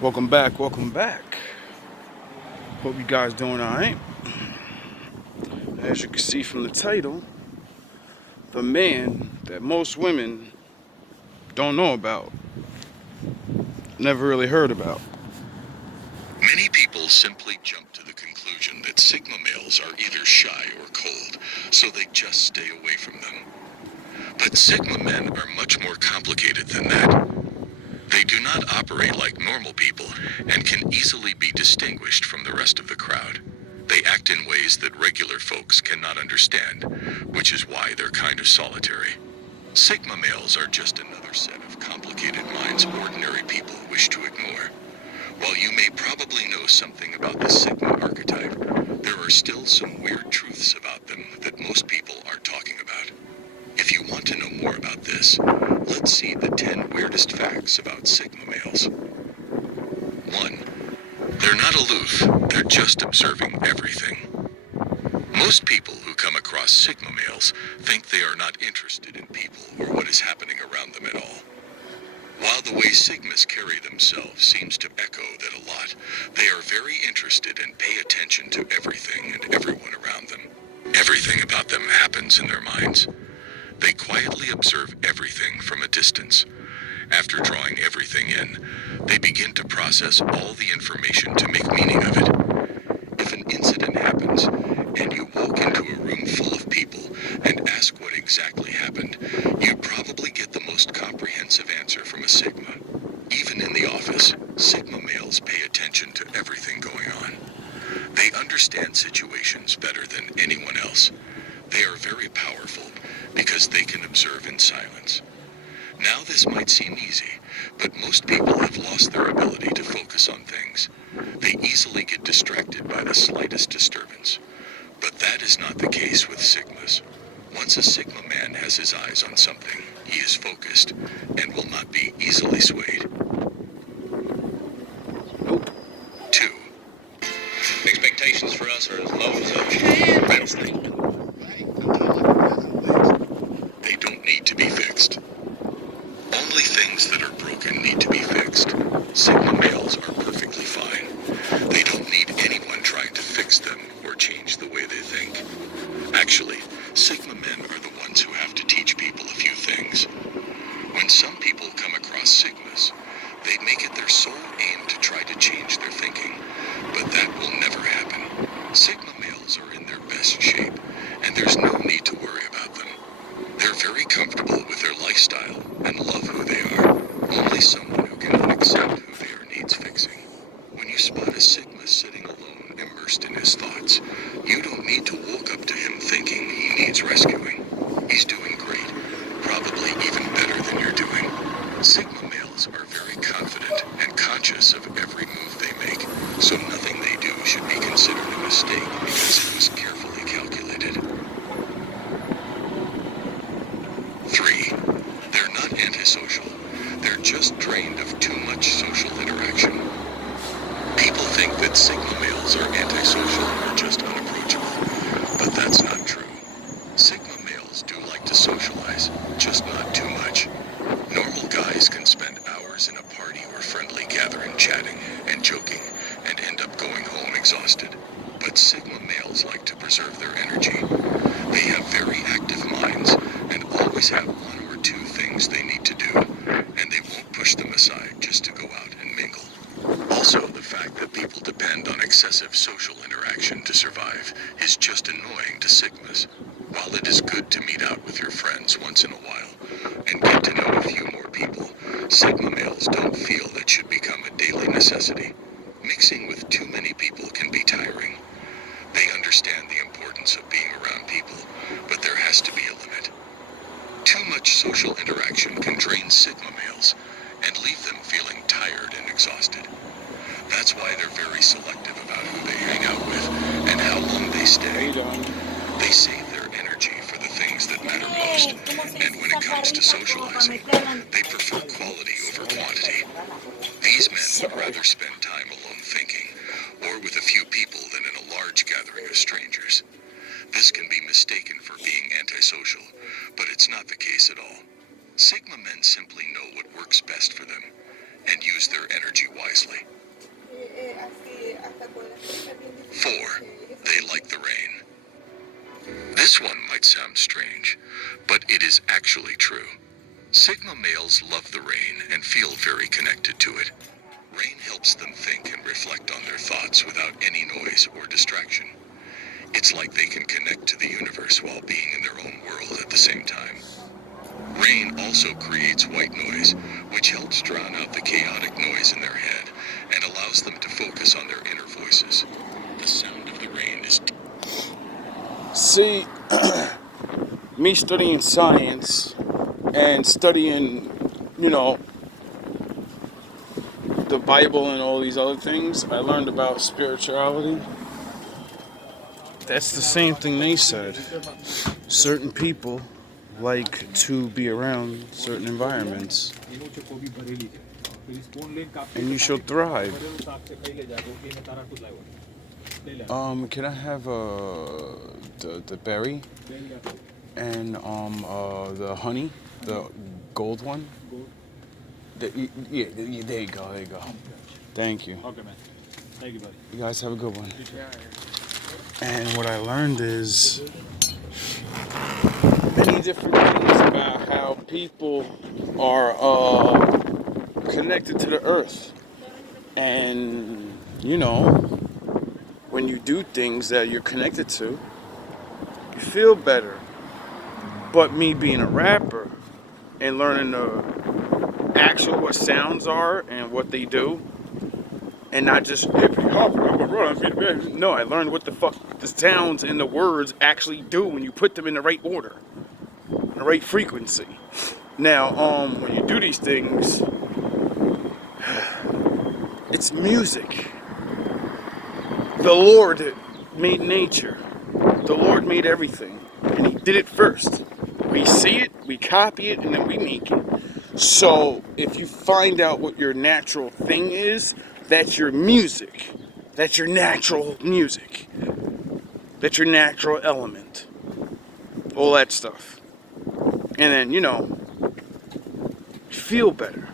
Welcome back, welcome back. Hope you guys doing alright. As you can see from the title, the man that most women don't know about, never really heard about. Many people simply jump to the conclusion that Sigma males are either shy or cold, so they just stay away from them. But Sigma men are much more complicated than that. They do not operate like normal people and can easily be distinguished from the rest of the crowd. They act in ways that regular folks cannot understand, which is why they're kind of solitary. Sigma males are just another set of complicated minds ordinary people wish to ignore. While you may probably know something about the Sigma archetype, there are still some weird truths about them that most people aren't talking about. If you want to know more about this, let's see the 10 weirdest facts about Sigma males. 1. They're not aloof, they're just observing everything. Most people who come across Sigma males think they are not interested in people or what is happening around them at all. While the way Sigmas carry themselves seems to echo that a lot, they are very interested and pay attention to everything and everyone around them. Everything about them happens in their minds. They quietly observe everything from a distance. After drawing everything in, they begin to process all the information to make meaning of it. If an incident happens, and you walk into a room full of people and ask what exactly happened, you probably get the most comprehensive answer from a Sigma. Even in the office, Sigma males pay attention to everything going on. They understand situations better than anyone else. They are very powerful because they can observe in silence. Now this might seem easy, but most people have lost their ability to focus on things. They easily get distracted by the slightest disturbance. But that is not the case with Sigmas. Once a Sigma man has his eyes on something, he is focused and will not be easily swayed. Nope. 2. Expectations for us are as low as a rattlesnake. They don't need to be fixed. Only things that are broken need to be fixed. Sigma males are perfectly fine. They don't need anyone trying to fix them or change the way they think. Actually, Sigma men are the ones who have to teach people a few things. When some people come across Sigmas, they make it their sole aim to try to change their thinking. But that will never happen. Sigma males are in their best shape, and there's no need to worry about them. They're very comfortable with their lifestyle and love who they are. Only someone who cannot accept who they are needs fixing. When you spot a Sigma sitting alone, immersed in his thoughts, you don't need to walk up to him thinking he needs rescuing. He's doing great, probably even better than you're doing. Sigma males are very confident and conscious of every move they make, so nothing they do should be considered a mistake because it was carefully calculated. 3. They're not antisocial. They're just drained of too much social interaction. People think that Sigma males are antisocial or just unapproachable, but that's not true. Sigma males do like to socialize, just not too much. Normal guys can spend hours in a party or friendly gathering chatting and joking and end up going home exhausted. But Sigma males like to preserve their energy. They have very active minds and always have one or two things they need to do, and they won't push them aside just to go out and mingle. Also, the fact that people depend on excessive social interaction to survive is just annoying to Sigmas. While it is good to meet out with your friends once in a while and get to know a few more people, Sigma males don't feel it should become a daily necessity. Mixing with too many people can be tiring. They understand the importance of being around people, but there has to be a limit. Too much social interaction can drain Sigma males and leave them feeling tired and exhausted. That's why they're very selective about who they hang out with and how long they How stay. you doing? They save their energy for the things that matter most, and when it comes to socializing, they prefer quality over quantity. These men would rather spend time alone thinking, or with a few people than in a large gathering of strangers. This can be mistaken for being antisocial, but it's not the case at all. Sigma men simply know what works best for them. and use their energy wisely. 4. They like the rain. This one might sound strange, but it is actually true. Sigma males love the rain and feel very connected to it. Rain helps them think and reflect on their thoughts without any noise or distraction. It's like they can connect to the universe while being in their own world at the same time. Rain also creates white noise, which helps drown out the chaotic noise in their head and allows them to focus on their inner voices. The sound of the rain is... See, me studying science and studying, you know, the Bible and all these other things, I learned about spirituality. That's the same thing they said. Certain people like to be around certain environments, and you shall thrive. Can I have the berry and the honey, the gold one? Yeah, there you go, Thank you. Okay, man. Thank you, buddy. You guys have a good one. And what I learned is many different things about how people are connected to the earth. And, you know, when you do things that you're connected to, you feel better. But me being a rapper and learning the actual what sounds are and what they do, and not just no, I learned what the fuck the sounds and the words actually do when you put them in the right order, the right frequency. Now, when you do these things, it's music. The Lord made nature. The Lord made everything, and He did it first. We see it, we copy it, and then we make it. So, if you find out what your natural thing is, that's your music. That's your natural music. That's your natural element. All that stuff. And then, you know, you feel better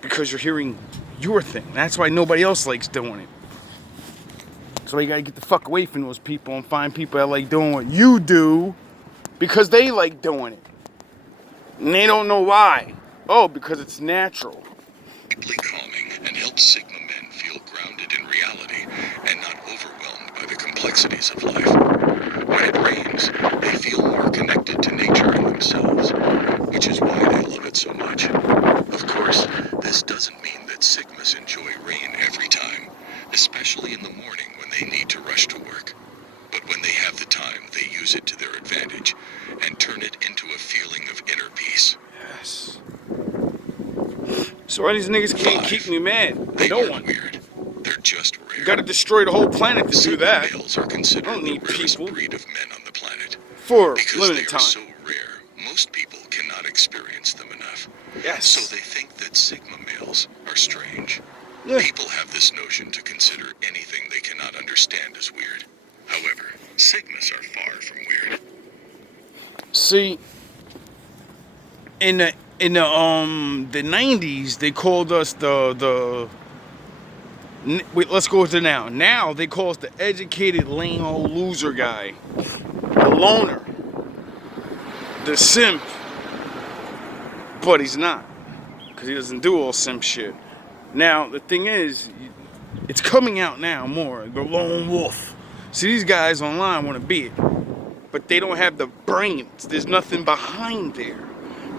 because you're hearing your thing. That's why nobody else likes doing it. So you gotta get the fuck away from those people and find people that like doing what you do because they like doing it. And they don't know why. Oh, because it's natural. Deeply calming and helps Sigma men feel grounded in reality and not overwhelmed by the complexities of life. When it rains, they feel more connected to nature and themselves, which is why they love it so much. Of course, this doesn't mean that Sigmas enjoy rain every time, especially in the morning when they need to rush to work. But when they have the time, they use it to their advantage and turn it into a feeling of inner peace. Yes. So why these niggas can't keep me mad? They No aren't one. weird. They're just rare. You gotta destroy the whole planet to do Sigma that. males are I considered don't the need rarest people breed of men on the planet. for Because they limited are time. so rare, most people cannot experience them enough. Yes. So they think that Sigma males are strange. Yeah. People have this notion to consider anything they cannot understand as weird. However, Sigmas are far from weird. See, in the 90s, they called us let's go to now. Now they call us the educated lame old loser guy, the loner, the simp. But he's not, because he doesn't do all simp shit. Now the thing is, it's coming out now more. The lone wolf. See, these guys online want to be it, but they don't have the brains. There's nothing behind there.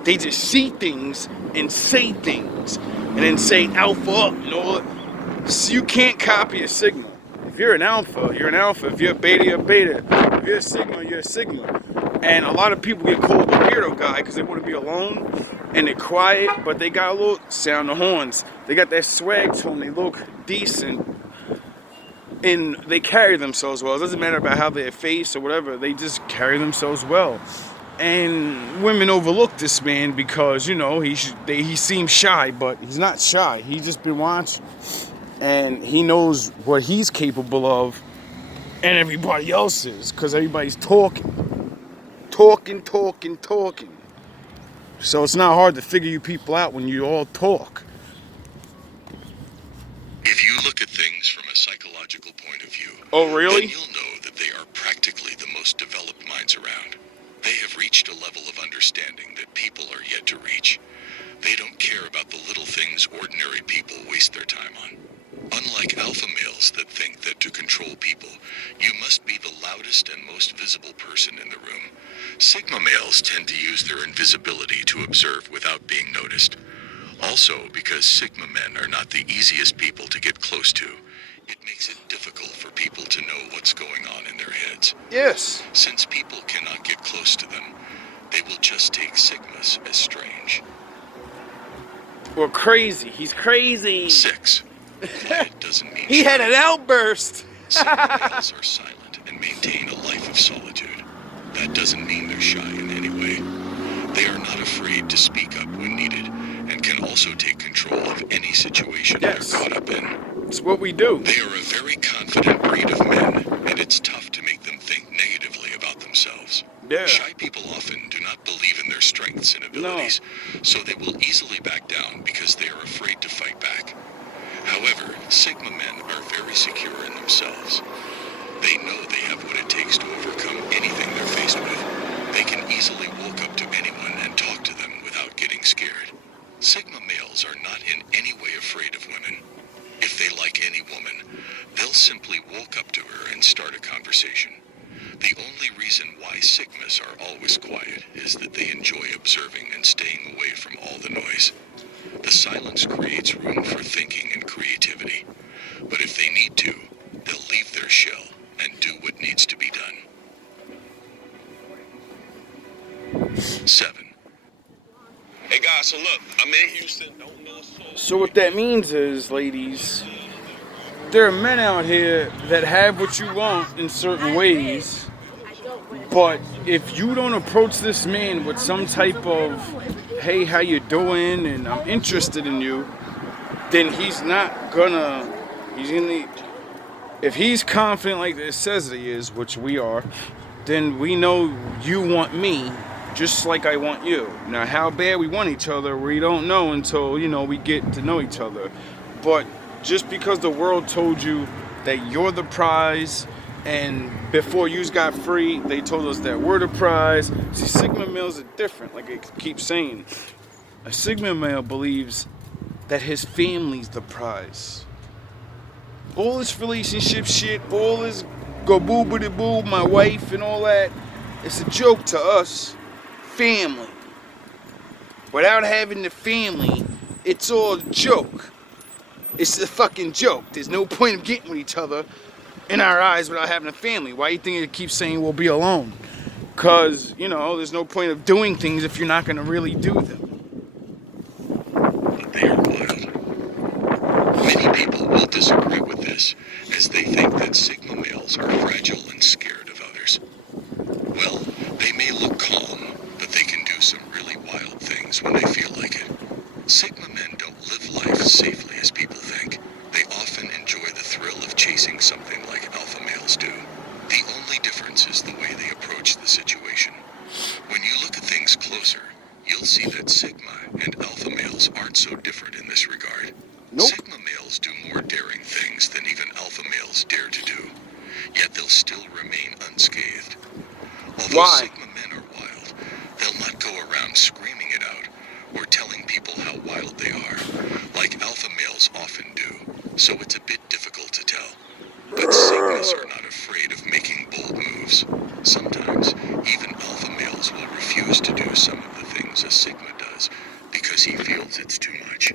They just see things and say things, and then say alpha up and all that. So you can't copy a Sigma. If you're an alpha, you're an alpha. If you're a beta, you're a beta. If you're a Sigma, you're a Sigma. And a lot of people get called the weirdo guy because they want to be alone and they're quiet, but they got a little sound the horns. They got that swag to them. They look decent. And they carry themselves well. It doesn't matter about how they're faced or whatever. They just carry themselves well. And women overlook this man because, you know, he seems shy, but he's not shy. He's just been watching. And he knows what he's capable of and everybody else is, because everybody's talking. So it's not hard to figure you people out when you all talk. psychological point of view, Oh, really? then you'll know that they are practically the most developed minds around. They have reached a level of understanding that people are yet to reach. They don't care about the little things ordinary people waste their time on. Unlike alpha males that think that to control people, you must be the loudest and most visible person in the room, sigma males tend to use their invisibility to observe without being noticed. Also, because sigma men are not the easiest people to get close to, it makes it difficult for people to know what's going on in their heads. Yes. Since people cannot get close to them, they will just take sigmas as strange. Well, crazy. He's crazy. 6. Quiet doesn't mean He shy. had an outburst. Sigma males are silent and maintain a life of solitude. That doesn't mean they're shy in any way. They are not afraid to speak up when needed and can also take control of any situation Yes. they're caught up in. It's what we do. They are a very confident breed of men, and it's tough to make them think negatively about themselves. Yeah. Shy people often do not believe in their strengths and abilities, so they will easily back down because they are afraid to fight back. However, sigma men are very secure in themselves. They know they have what it takes to overcome anything they're faced with. They can easily walk up to anyone and talk to them without getting scared. Sigma males are not in any way afraid of women. If they like any woman, they'll simply walk up to her and start a conversation. The only reason why sigmas are always quiet is that they enjoy observing and staying away from all the noise. The silence creates room for thinking and creativity. But if they need to, they'll leave their shell and do what needs to be done. 7. Hey guys, so look, I'm in Houston. Don't know a soul. So what that means is, ladies, there are men out here that have what you want in certain ways, but if you don't approach this man with some type of, hey, how you doing, and I'm interested in you, then he's gonna, if he's confident like it says he is, which we are, then we know you want me just like I want you. Now, how bad we want each other, we don't know until, we get to know each other. But just because the world told you that you're the prize, and before you got free, they told us that we're the prize. See, Sigma males are different, like I keep saying. A Sigma male believes that his family's the prize. All this relationship shit, all this go boo, my wife and all that, it's a joke to us. Family. Without having the family, it's all a joke. It's a fucking joke. There's no point of getting with each other in our eyes without having a family. Why do you think it keeps saying we'll be alone? Because, there's no point of doing things if you're not going to really do them. They are wild. Many people will disagree with this, as they think that sigma males are fragile and scared of others. Well, they may look calm, but they can do some really wild things when they feel like it. Sigma men don't live life safely as people think. They often enjoy the thrill of chasing something like alpha males do. The only difference is the way they approach the situation. When you look at things closer, you'll see that sigma and alpha males aren't so different in this regard. Nope. Sigma males do more daring things than even alpha males dare to do, yet they'll still remain unscathed. Although Why? sigma men are wild, they'll not go around screaming it out or telling people how wild they are, like alpha males often do, so it's a bit difficult to tell. But sigmas are not afraid of making bold moves. Sometimes, even alpha males will refuse to do some of the things a sigma does because he feels it's too much.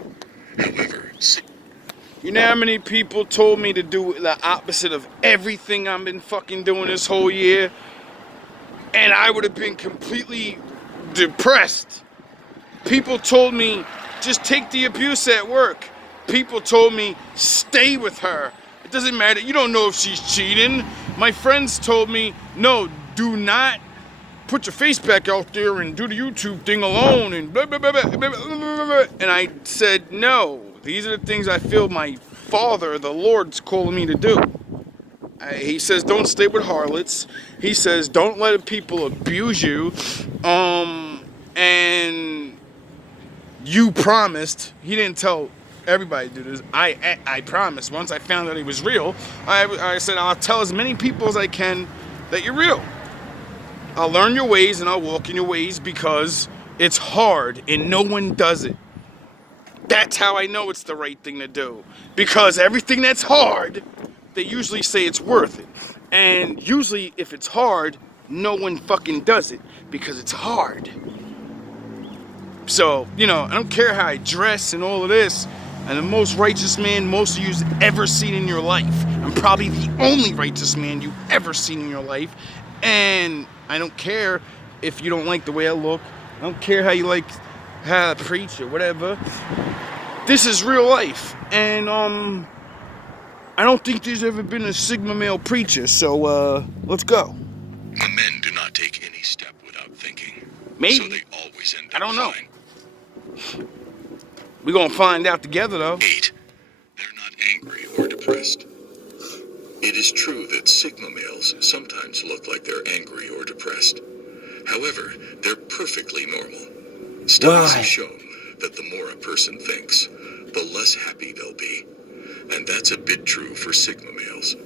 However, You know how many people told me to do the opposite of everything I've been fucking doing this whole year? And I would have been completely depressed. People told me, just take the abuse at work. People told me, stay with her. It doesn't matter. You don't know if she's cheating. My friends told me, no, do not put your face back out there and do the YouTube thing alone and blah, blah, blah, blah, blah, blah, blah, blah. And I said, no, these are the things I feel my Father, the Lord's calling me to do. He says, don't stay with harlots. He says, don't let people abuse you. And you promised. He didn't tell Everybody do this. I promise. Once I found out he was real, I said I'll tell as many people as I can that you're real. I'll learn your ways and I'll walk in your ways because it's hard and no one does it. That's how I know it's the right thing to do. Because everything that's hard, they usually say it's worth it. And usually if it's hard, no one fucking does it because it's hard. So, you know, I don't care how I dress and all of this. I'm the most righteous man most of you've ever seen in your life. I'm probably the only righteous man you've ever seen in your life. And I don't care if you don't like the way I look. I don't care how you like how I preach or whatever. This is real life. And I don't think there's ever been a Sigma male preacher. So let's go. The men do not take any step without thinking. Maybe. So they always end up I don't know. fine. We're gonna find out together though. 8. They're not angry or depressed. It is true that Sigma males sometimes look like they're angry or depressed. However, they're perfectly normal. Studies have shown that the more a person thinks, the less happy they'll be. And that's a bit true for Sigma males.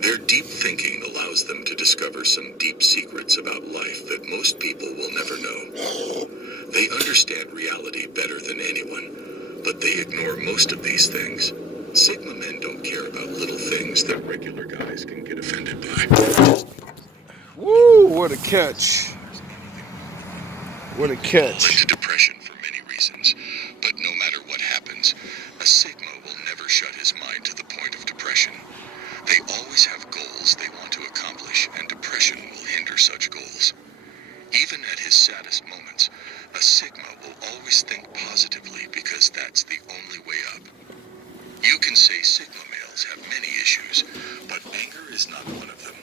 Their deep thinking allows them to discover some deep secrets about life that most people will never know. They understand reality better than anyone, but they ignore most of these things. Sigma men don't care about little things that regular guys can get offended by. Woo, what a catch. What a catch. Fall into depression for many reasons, but no matter what happens, a Sigma will never shut his mind to the point of depression. They always have goals they want to accomplish, and depression will hinder such goals. Even at his saddest moments, a Sigma will always think positively because that's the only way up. You can say Sigma males have many issues, but anger is not one of them.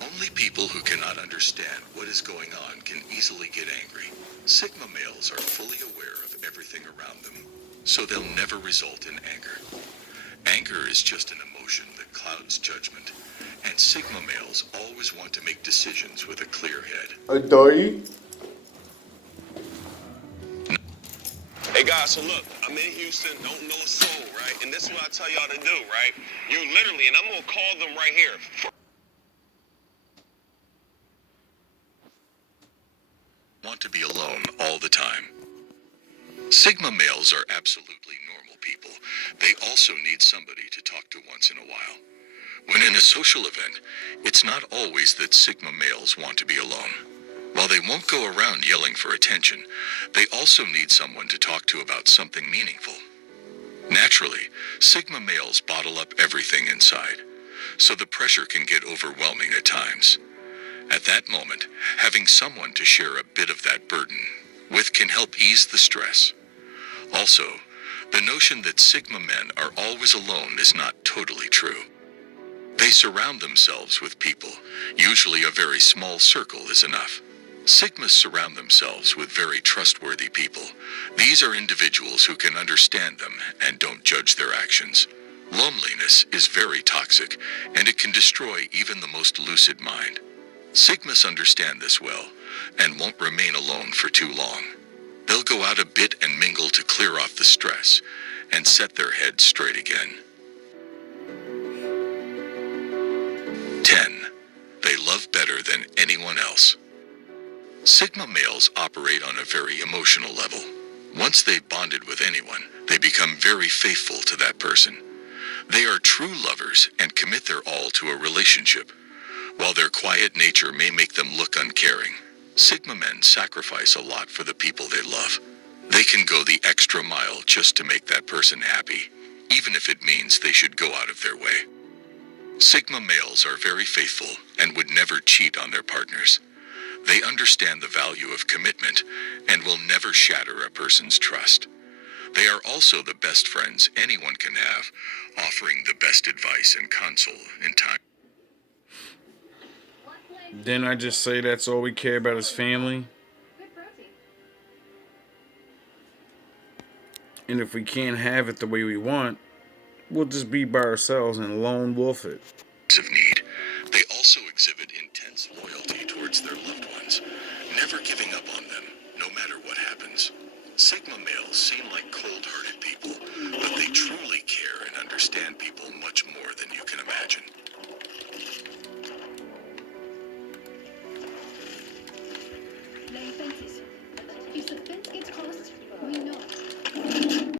Only people who cannot understand what is going on can easily get angry. Sigma males are fully aware of everything around them, so they'll never result in anger. Anger is just an emotion that clouds judgment, and Sigma males always want to make decisions with a clear head. Hey guys, so look, I'm in Houston, don't know a soul, right? And this is what I tell y'all to do, right? You literally, and I'm gonna call them right here. Want to be alone all the time. Sigma males are absolutely normal people. They also need somebody to talk to once in a while. When in a social event, it's not always that Sigma males want to be alone. While they won't go around yelling for attention, they also need someone to talk to about something meaningful. Naturally, Sigma males bottle up everything inside, so the pressure can get overwhelming at times. At that moment, having someone to share a bit of that burden with can help ease the stress. Also, the notion that Sigma men are always alone is not totally true. They surround themselves with people. Usually a very small circle is enough. Sigmas surround themselves with very trustworthy people. These are individuals who can understand them and don't judge their actions. Loneliness is very toxic, and it can destroy even the most lucid mind. Sigmas understand this well, and won't remain alone for too long. They'll go out a bit and mingle to clear off the stress, and set their heads straight again. 10. They love better than anyone else. Sigma males operate on a very emotional level. Once they've bonded with anyone, they become very faithful to that person. They are true lovers and commit their all to a relationship. While their quiet nature may make them look uncaring, Sigma men sacrifice a lot for the people they love. They can go the extra mile just to make that person happy, even if it means they should go out of their way. Sigma males are very faithful and would never cheat on their partners. They understand the value of commitment and will never shatter a person's trust. They are also the best friends anyone can have, offering the best advice and counsel in time. Didn't I just say that's all we care about is family? And if we can't have it the way we want, we'll just be by ourselves and lone wolf it. Of need, they also exhibit intense loyalty towards their loved ones, never giving up on them, no matter what happens. Sigma males seem like cold-hearted people, but they truly